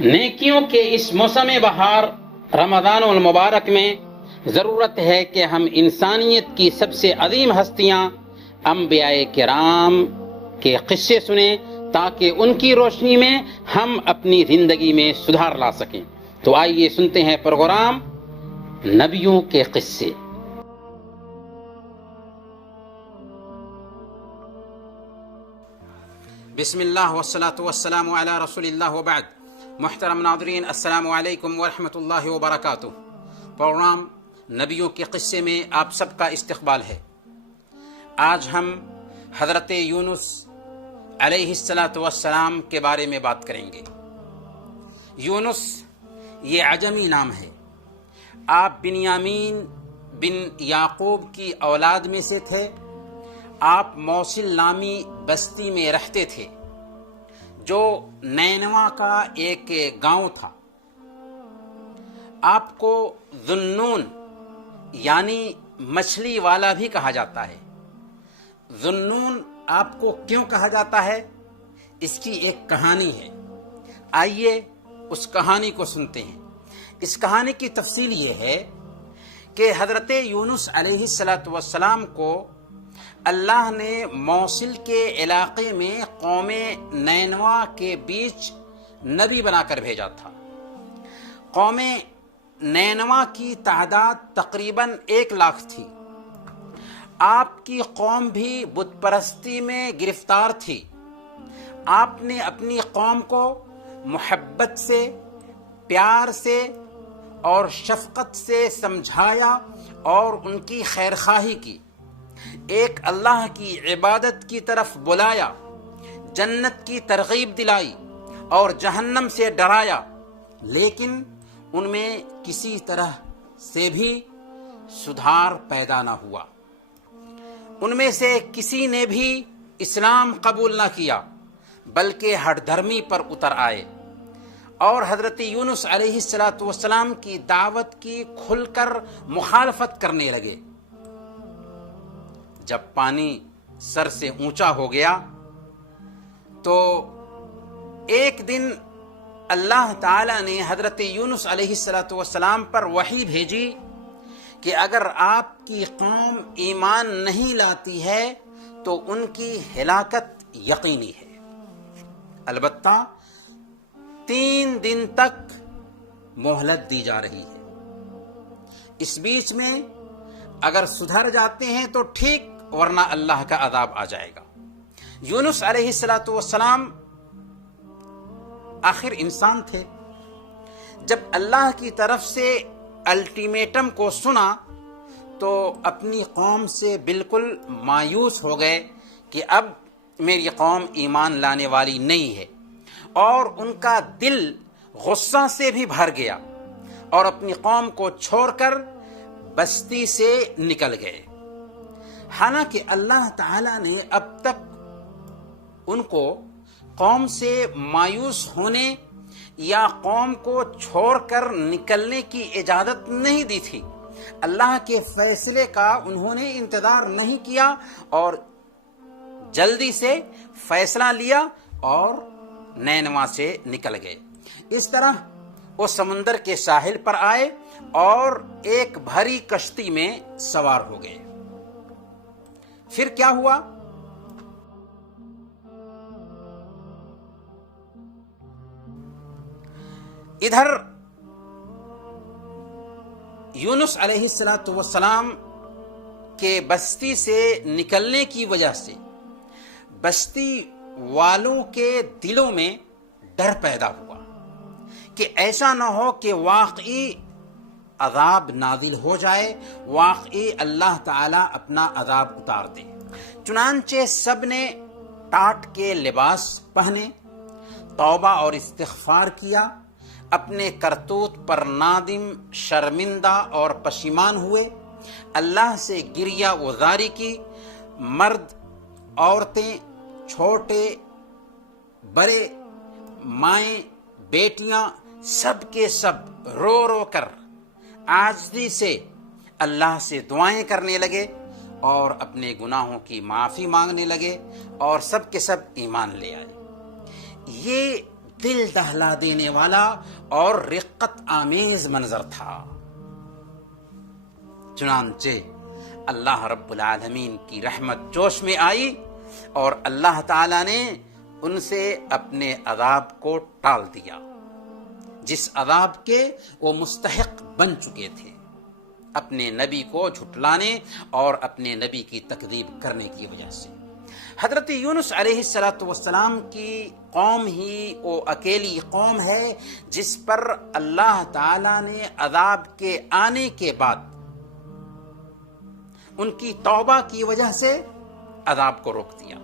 نیکیوں کے اس موسم بہار رمضان المبارک میں ضرورت ہے کہ ہم انسانیت کی سب سے عظیم ہستیاں انبیاء کرام کے قصے سنیں تاکہ ان کی روشنی میں ہم اپنی زندگی میں سدھار لا سکیں۔ تو آئیے سنتے ہیں پروگرام نبیوں کے قصے۔ بسم اللہ والصلاة والسلام علی رسول اللہ وبعد۔ محترم ناظرین، السلام علیکم ورحمۃ اللہ وبرکاتہ۔ پروگرام نبیوں کے قصے میں آپ سب کا استقبال ہے۔ آج ہم حضرت یونس علیہ السلام کے بارے میں بات کریں گے۔ یونس یہ عجمی نام ہے۔ آپ بنیامین بن یعقوب کی اولاد میں سے تھے۔ آپ موصل نامی بستی میں رہتے تھے جو نینوا کا ایک گاؤں تھا۔ آپ کو ذُنُّون یعنی مچھلی والا بھی کہا جاتا ہے۔ ذُنُّون آپ کو کیوں کہا جاتا ہے، اس کی ایک کہانی ہے۔ آئیے اس کہانی کو سنتے ہیں۔ اس کہانی کی تفصیل یہ ہے کہ حضرت یونس علیہ السلام کو اللہ نے موصل کے علاقے میں قوم نینوا کے بیچ نبی بنا کر بھیجا تھا۔ قوم نینوا کی تعداد تقریباً 1,00,000 تھی۔ آپ کی قوم بھی بت پرستی میں گرفتار تھی۔ آپ نے اپنی قوم کو محبت سے، پیار سے اور شفقت سے سمجھایا اور ان کی خیرخواہی کی، ایک اللہ کی عبادت کی طرف بلایا، جنت کی ترغیب دلائی اور جہنم سے ڈرایا، لیکن ان میں کسی طرح سے بھی سدھار پیدا نہ ہوا۔ ان میں سے کسی نے بھی اسلام قبول نہ کیا، بلکہ ہٹ دھرمی پر اتر آئے اور حضرت یونس علیہ السلام کی دعوت کی کھل کر مخالفت کرنے لگے۔ جب پانی سر سے اونچا ہو گیا تو ایک دن اللہ تعالی نے حضرت یونس علیہ السلام پر وحی بھیجی کہ اگر آپ کی قوم ایمان نہیں لاتی ہے تو ان کی ہلاکت یقینی ہے، البتہ 3 دن تک مہلت دی جا رہی ہے۔ اس بیچ میں اگر سدھر جاتے ہیں تو ٹھیک، ورنہ اللہ کا عذاب آ جائے گا۔ یونس علیہ السلام آخر انسان تھے۔ جب اللہ کی طرف سے الٹیمیٹم کو سنا تو اپنی قوم سے بالکل مایوس ہو گئے کہ اب میری قوم ایمان لانے والی نہیں ہے، اور ان کا دل غصہ سے بھی بھر گیا اور اپنی قوم کو چھوڑ کر بستی سے نکل گئے۔ حالانکہ اللہ تعالی نے اب تک ان کو قوم سے مایوس ہونے یا قوم کو چھوڑ کر نکلنے کی اجازت نہیں دی تھی۔ اللہ کے فیصلے کا انہوں نے انتظار نہیں کیا اور جلدی سے فیصلہ لیا اور نینوا سے نکل گئے۔ اس طرح وہ سمندر کے ساحل پر آئے اور ایک بھری کشتی میں سوار ہو گئے۔ پھر کیا ہوا؟ ادھر یونس علیہ السلام کے بستی سے نکلنے کی وجہ سے بستی والوں کے دلوں میں ڈر پیدا ہوا کہ ایسا نہ ہو کہ واقعی عذاب نازل ہو جائے، واقعی اللہ تعالیٰ اپنا عذاب اتار دے۔ چنانچہ سب نے ٹاٹ کے لباس پہنے، توبہ اور استغفار کیا، اپنے کرتوت پر نادم، شرمندہ اور پشیمان ہوئے، اللہ سے گریہ وزاری کی۔ مرد، عورتیں، چھوٹے بڑے، مائیں، بیٹیاں، سب کے سب رو رو کر عاجزی سے اللہ سے دعائیں کرنے لگے اور اپنے گناہوں کی معافی مانگنے لگے، اور سب کے سب ایمان لے آئے۔ یہ دل دہلا دینے والا اور رقت آمیز منظر تھا۔ چنانچہ اللہ رب العالمین کی رحمت جوش میں آئی اور اللہ تعالی نے ان سے اپنے عذاب کو ٹال دیا جس عذاب کے وہ مستحق بن چکے تھے، اپنے نبی کو جھٹلانے اور اپنے نبی کی تکذیب کرنے کی وجہ سے۔ حضرت یونس علیہ السلام کی قوم ہی وہ اکیلی قوم ہے جس پر اللہ تعالی نے عذاب کے آنے کے بعد ان کی توبہ کی وجہ سے عذاب کو روک دیا۔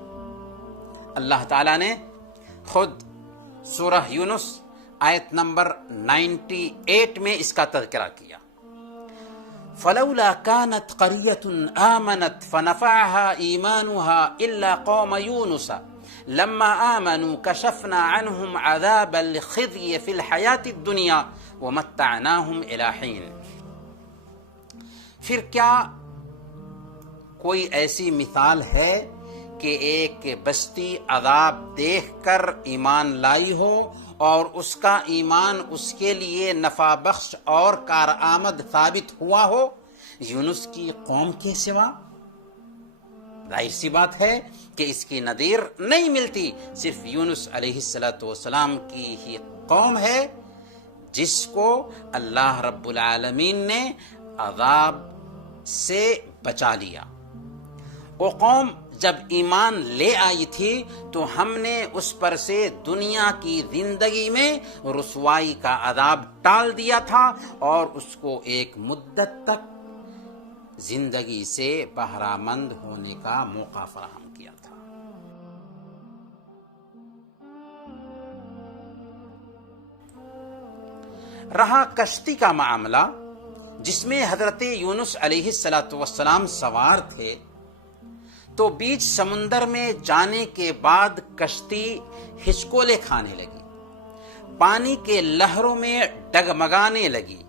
اللہ تعالی نے خود سورہ یونس آیت نمبر 98 میں اس کا تذکرہ کیا۔ فلولا كانت قرية آمنت فنفعها إيمانها إلا قوم يونس لما آمنوا كشفنا عنهم عذاب الخزي في الحياة الدنيا ومتعناهم إلى حين۔ پھر کیا کوئی ایسی مثال ہے کہ ایک بستی عذاب دیکھ کر ایمان لائی ہو اور اس کا ایمان اس کے لیے نفع بخش اور کارآمد ثابت ہوا ہو یونس کی قوم کے سوا؟ ظاہر سی بات ہے کہ اس کی نظیر نہیں ملتی، صرف یونس علیہ السلام کی ہی قوم ہے جس کو اللہ رب العالمین نے عذاب سے بچا لیا۔ وہ قوم جب ایمان لے آئی تھی تو ہم نے اس پر سے دنیا کی زندگی میں رسوائی کا عذاب ٹال دیا تھا اور اس کو ایک مدت تک زندگی سے بہرہ مند ہونے کا موقع فراہم کیا تھا۔ رہا کشتی کا معاملہ جس میں حضرت یونس علیہ السلام سوار تھے، تو بیچ سمندر میں جانے کے بعد کشتی ہچکولے کھانے لگی، پانی کے لہروں میں ڈگمگانے لگی۔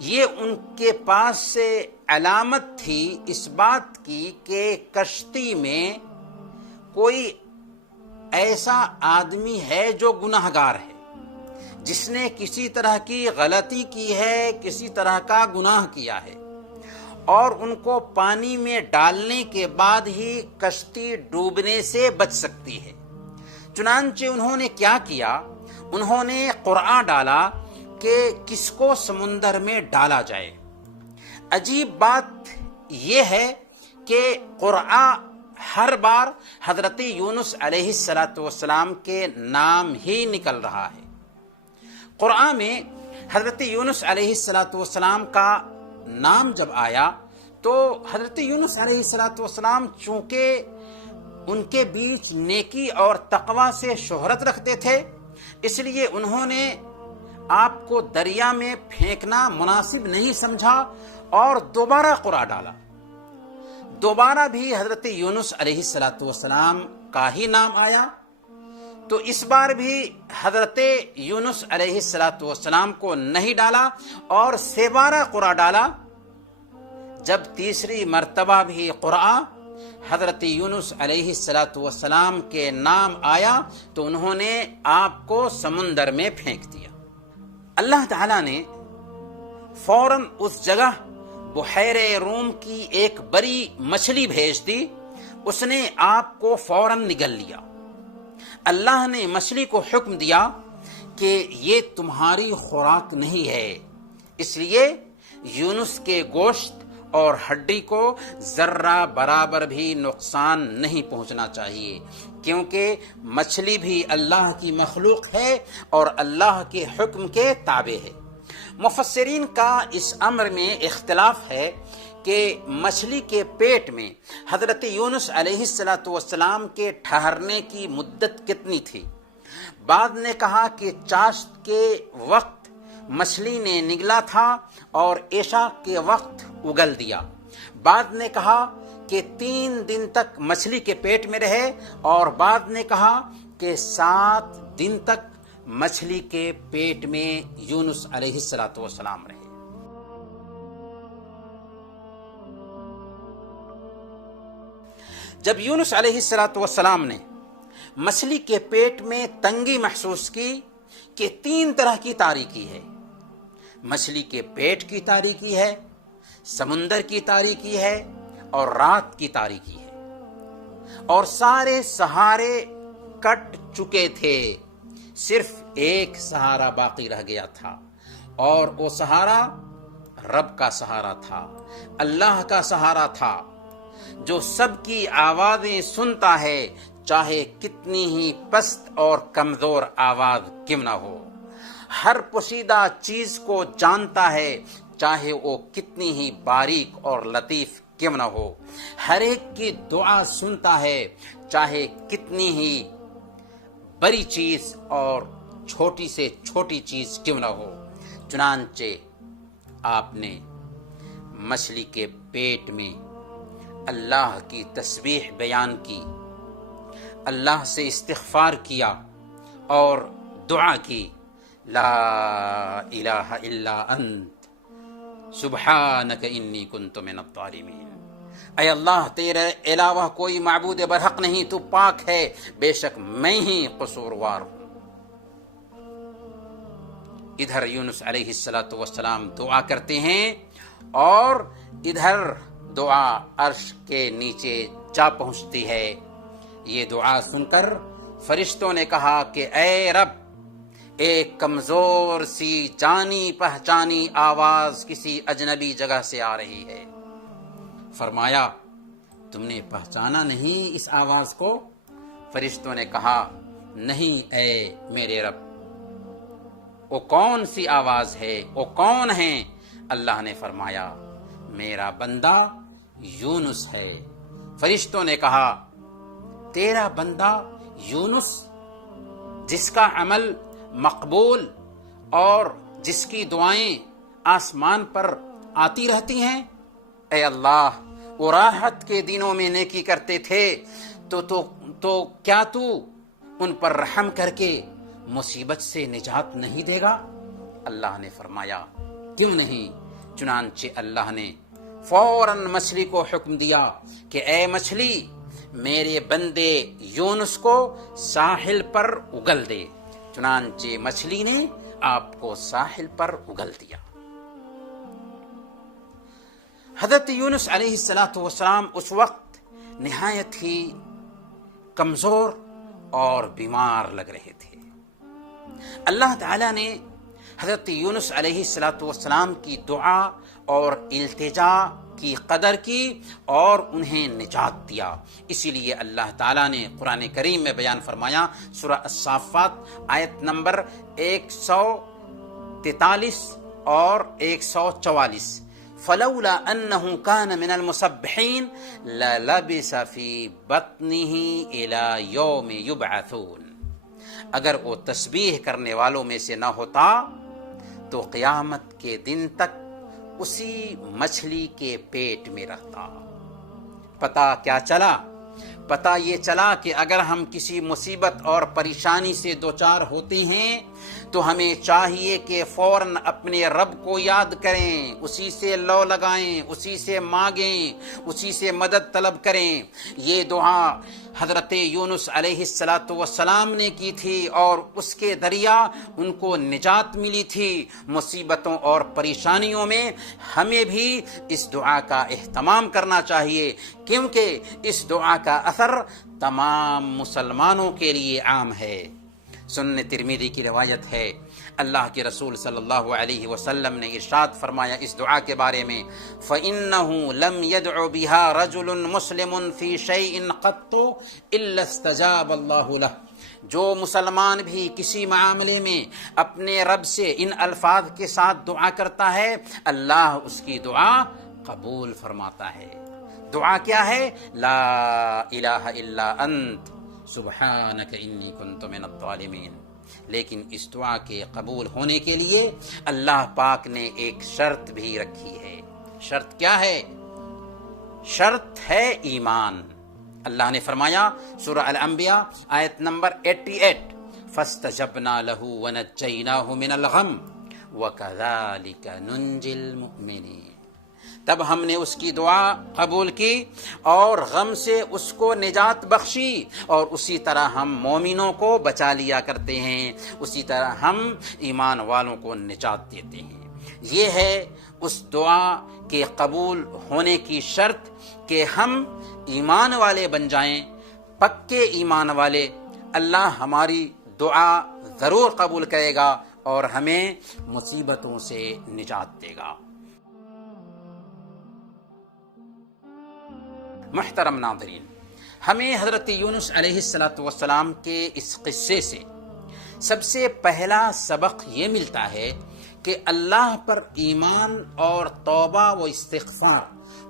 یہ ان کے پاس سے علامت تھی اس بات کی کہ کشتی میں کوئی ایسا آدمی ہے جو گناہگار ہے، جس نے کسی طرح کی غلطی کی ہے، کسی طرح کا گناہ کیا ہے، اور ان کو پانی میں ڈالنے کے بعد ہی کشتی ڈوبنے سے بچ سکتی ہے۔ چنانچہ انہوں نے کیا کیا؟ انہوں نے قرعہ ڈالا کہ کس کو سمندر میں ڈالا جائے۔ عجیب بات یہ ہے کہ قرعہ ہر بار حضرت یونس علیہ السلام کے نام ہی نکل رہا ہے۔ قرآن میں حضرت یونس علیہ السلام کا نام جب آیا تو حضرت یونس علیہ السلام چونکہ ان کے بیچ نیکی اور تقوی سے شہرت رکھتے تھے، اس لیے انہوں نے آپ کو دریا میں پھینکنا مناسب نہیں سمجھا اور دوبارہ قرعہ ڈالا۔ دوبارہ بھی حضرت یونس علیہ السلام کا ہی نام آیا، تو اس بار بھی حضرت یونس علیہ السلام کو نہیں ڈالا اور سیبارہ قرعہ ڈالا۔ جب تیسری مرتبہ بھی قرعہ حضرت یونس علیہ السلام کے نام آیا تو انہوں نے آپ کو سمندر میں پھینک دیا۔ اللہ تعالیٰ نے فوراً اس جگہ بحیرہ روم کی ایک بڑی مچھلی بھیج دی، اس نے آپ کو فوراً نگل لیا۔ اللہ نے مچھلی کو حکم دیا کہ یہ تمہاری خوراک نہیں ہے، اس لیے یونس کے گوشت اور ہڈی کو ذرہ برابر بھی نقصان نہیں پہنچنا چاہیے، کیونکہ مچھلی بھی اللہ کی مخلوق ہے اور اللہ کے حکم کے تابع ہے۔ مفسرین کا اس امر میں اختلاف ہے کہ مچھلی کے پیٹ میں حضرت یونس علیہ السلام کے ٹھہرنے کی مدت کتنی تھی۔ بعض نے کہا کہ چاشت کے وقت مچھلی نے نگلا تھا اور عشاء کے وقت اگل دیا۔ بعض نے کہا کہ 3 دن تک مچھلی کے پیٹ میں رہے اور بعض نے کہا کہ 7 دن تک مچھلی کے پیٹ میں یونس علیہ السلام رہے۔ جب یونس علیہ السلام نے مچھلی کے پیٹ میں تنگی محسوس کی کہ 3 طرح کی تاریکی ہے. مچھلی کے پیٹ کی تاریکی ہے، سمندر کی تاریکی ہے اور رات کی تاریکی ہے. اور سارے سہارے کٹ چکے تھے، صرف ایک سہارا باقی رہ گیا تھا، اور وہ سہارا رب کا سہارا تھا، اللہ کا سہارا تھا، جو سب کی آوازیں سنتا ہے، چاہے کتنی ہی پست اور کمزور آواز کیوں نہ ہو. ہر پوشیدہ چیز کو جانتا ہے، چاہے وہ کتنی ہی باریک اور لطیف کیوں نہ ہو. ہر ایک کی دعا سنتا ہے، چاہے کتنی ہی بڑی چیز اور چھوٹی سے چھوٹی چیز کیوں نہ ہو. چنانچہ آپ نے مچھلی کے پیٹ میں اللہ کی تسبیح بیان کی، اللہ سے استغفار کیا اور دعا کی، لا الہ الا انت سبحانک انی کنت من الظالمین. اے اللہ، تیرے علاوہ کوئی معبود برحق نہیں، تو پاک ہے، بے شک میں ہی قصوروار ہوں. ادھر یونس علیہ السلام دعا کرتے ہیں اور ادھر دعا عرش کے نیچے جا پہنچتی ہے. یہ دعا سن کر فرشتوں نے کہا کہ اے رب، ایک کمزور سی جانی پہچانی آواز کسی اجنبی جگہ سے آ رہی ہے. فرمایا، تم نے پہچانا نہیں اس آواز کو؟ فرشتوں نے کہا، نہیں اے میرے رب. وہ کون سی آواز ہے؟ وہ کون ہے؟ اللہ نے فرمایا، میرا بندہ یونس ہے. فرشتوں نے کہا، تیرا بندہ یونس، جس کا عمل مقبول اور جس کی دعائیں آسمان پر آتی رہتی ہیں؟ اے اللہ، وہ راحت کے دنوں میں نیکی کرتے تھے، تو کیا تو ان پر رحم کر کے مصیبت سے نجات نہیں دے گا؟ اللہ نے فرمایا، کیوں نہیں. چنانچہ اللہ نے فوراً مچھلی کو حکم دیا کہ اے مچھلی، میرے بندے یونس کو ساحل پر اگل دے. چنانچہ مچھلی نے آپ کو ساحل پر اگل دیا. حضرت یونس علیہ السلام اس وقت نہایت ہی کمزور اور بیمار لگ رہے تھے. اللہ تعالیٰ نے حضرت یونس علیہ السلام کی دعا اور التجا کی قدر کی اور انہیں نجات دیا. اسی لیے اللہ تعالیٰ نے قرآن کریم میں بیان فرمایا، سورہ الصافات آیت نمبر 143 اور 144، فلولا انه كان من المسبحين للبث في بطنه الى يوم يبعثون. اگر وہ تسبیح کرنے والوں میں سے نہ ہوتا تو قیامت کے دن تک اسی مچھلی کے پیٹ میں رہتا. پتہ کیا چلا؟ پتہ یہ چلا کہ اگر ہم کسی مصیبت اور پریشانی سے دوچار ہوتے ہیں تو ہمیں چاہیے کہ فوراً اپنے رب کو یاد کریں، اسی سے لو لگائیں، اسی سے مانگیں، اسی سے مدد طلب کریں. یہ دعا حضرت یونس علیہ السلام نے کی تھی اور اس کے ذریعہ ان کو نجات ملی تھی مصیبتوں اور پریشانیوں میں. ہمیں بھی اس دعا کا اہتمام کرنا چاہیے، کیونکہ اس دعا کا اثر تمام مسلمانوں کے لیے عام ہے. سنن ترمذی کی روایت ہے، اللہ کے رسول صلی اللہ علیہ وسلم نے ارشاد فرمایا اس دعا کے بارے میں، فَإِنَّهُ لَمْ يَدْعُ بِهَا رَجُلٌ مُسْلِمٌ فِي شَيْءٍ قَطُّ إِلَّا اسْتَجَابَ اللَّهُ لَهُ. جو مسلمان بھی کسی معاملے میں اپنے رب سے ان الفاظ کے ساتھ دعا کرتا ہے، اللہ اس کی دعا قبول فرماتا ہے. دعا کیا ہے؟ لا الہ الا انت سبحانک انی کنت من الظالمین. لیکن اس دعا کے قبول ہونے کے لیے اللہ پاک نے ایک شرط بھی رکھی ہے. شرط کیا ہے؟ شرط ہے ایمان. اللہ نے فرمایا سورہ الانبیاء آیت نمبر 88، فاستجبنا له ونجیناہ من الغم وکذالک ننجی المؤمنین. تب ہم نے اس کی دعا قبول کی اور غم سے اس کو نجات بخشی، اور اسی طرح ہم مومنوں کو بچا لیا کرتے ہیں، اسی طرح ہم ایمان والوں کو نجات دیتے ہیں۔ یہ ہے اس دعا کے قبول ہونے کی شرط کہ ہم ایمان والے بن جائیں، پکے ایمان والے۔ اللہ ہماری دعا ضرور قبول کرے گا اور ہمیں مصیبتوں سے نجات دے گا۔ محترم ناظرین، ہمیں حضرت یونس علیہ السلام کے اس قصے سے سب سے پہلا سبق یہ ملتا ہے کہ اللہ پر ایمان اور توبہ و استغفار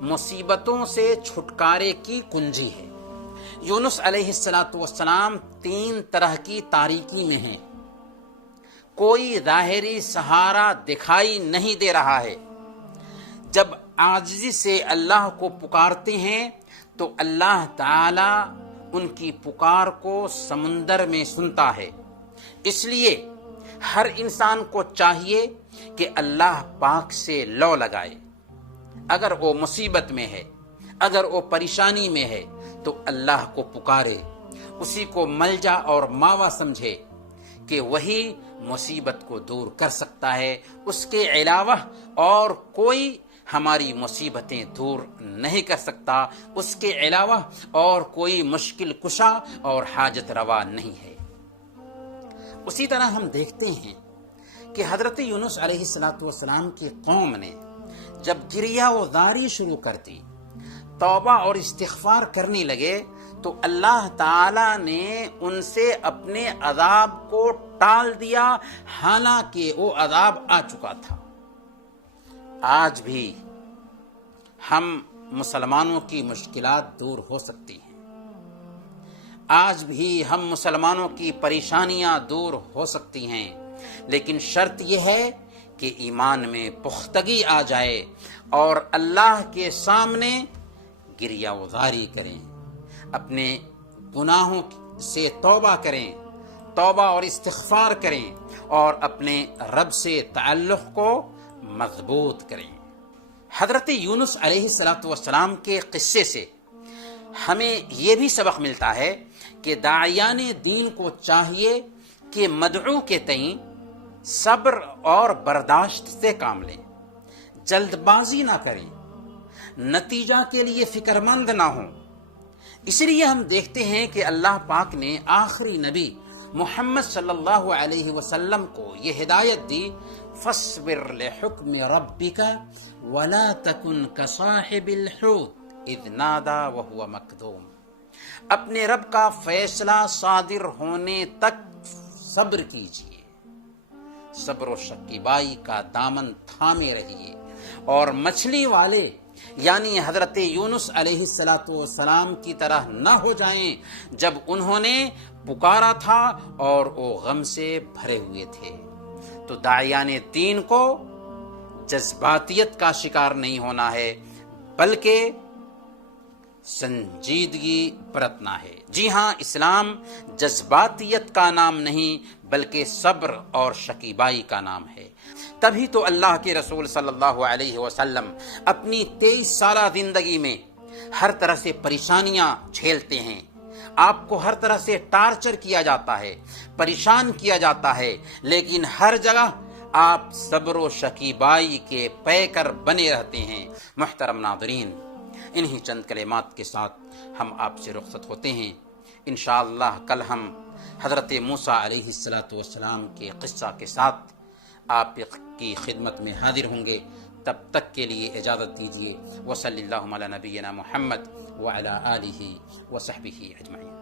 مصیبتوں سے چھٹکارے کی کنجی ہے۔ یونس علیہ السلام 3 طرح کی تاریکی میں ہیں، کوئی ظاہری سہارا دکھائی نہیں دے رہا ہے۔ جب عاجزی سے اللہ کو پکارتے ہیں تو اللہ تعالی ان کی پکار کو سمندر میں سنتا ہے۔ اس لیے ہر انسان کو چاہیے کہ اللہ پاک سے لو لگائے۔ اگر وہ مصیبت میں ہے، اگر وہ پریشانی میں ہے تو اللہ کو پکارے، اسی کو ملجا اور ماوا سمجھے کہ وہی مصیبت کو دور کر سکتا ہے۔ اس کے علاوہ اور کوئی ہماری مصیبتیں دور نہیں کر سکتا، اس کے علاوہ اور کوئی مشکل کشا اور حاجت روا نہیں ہے۔ اسی طرح ہم دیکھتے ہیں کہ حضرت یونس علیہ السلام کی قوم نے جب گریہ و زاری شروع کر دی، توبہ اور استغفار کرنے لگے، تو اللہ تعالی نے ان سے اپنے عذاب کو ٹال دیا، حالانکہ وہ عذاب آ چکا تھا۔ آج بھی ہم مسلمانوں کی مشکلات دور ہو سکتی ہیں، آج بھی ہم مسلمانوں کی پریشانیاں دور ہو سکتی ہیں، لیکن شرط یہ ہے کہ ایمان میں پختگی آ جائے اور اللہ کے سامنے گریہ وزاری کریں، اپنے گناہوں سے توبہ کریں، توبہ اور استغفار کریں اور اپنے رب سے تعلق کو مضبوط کریں۔ حضرت یونس علیہ السلام کے قصے سے ہمیں یہ بھی سبق ملتا ہے کہ داعیان دین کو چاہیے کہ مدعو کے تئیں صبر اور برداشت سے کام لیں، جلد بازی نہ کریں، نتیجہ کے لیے فکر مند نہ ہوں۔ اس لیے ہم دیکھتے ہیں کہ اللہ پاک نے آخری نبی محمد صلی اللہ علیہ وسلم کو یہ ہدایت دی، فاصبر لحکم ربک ولا تکن کصاحب الحوت اذ نادى وهو مکظوم۔ اپنے رب کا فیصلہ صادر ہونے تک صبر کیجیے، صبر و شکیبائی کا دامن تھامے رہیے، اور مچھلی والے یعنی حضرت یونس علیہ السلام کی طرح نہ ہو جائیں جب انہوں نے پکارا تھا اور وہ غم سے بھرے ہوئے تھے۔ تو داعیان دین کو جذباتیت کا شکار نہیں ہونا ہے، بلکہ سنجیدگی برتنا ہے۔ جی ہاں، اسلام جذباتیت کا نام نہیں بلکہ صبر اور شکیبائی کا نام ہے۔ تبھی تو اللہ کے رسول صلی اللہ علیہ وسلم اپنی 23 سالہ زندگی میں ہر طرح سے پریشانیاں جھیلتے ہیں، آپ کو ہر طرح سے ٹارچر کیا جاتا ہے، پریشان کیا جاتا ہے، لیکن ہر جگہ آپ صبر و شکیبائی کے پیکر بنے رہتے ہیں۔ محترم ناظرین، انہی چند کلمات کے ساتھ ہم آپ سے رخصت ہوتے ہیں۔ انشاءاللہ کل ہم حضرت موسیٰ علیہ السلام کے قصہ کے ساتھ آپ کی خدمت میں حاضر ہوں گے۔ تب تک کے لیے اجازت دیجیے۔ وصلی اللہ علی نبینا محمد وعلی آلہ وصحبہ اجمعین۔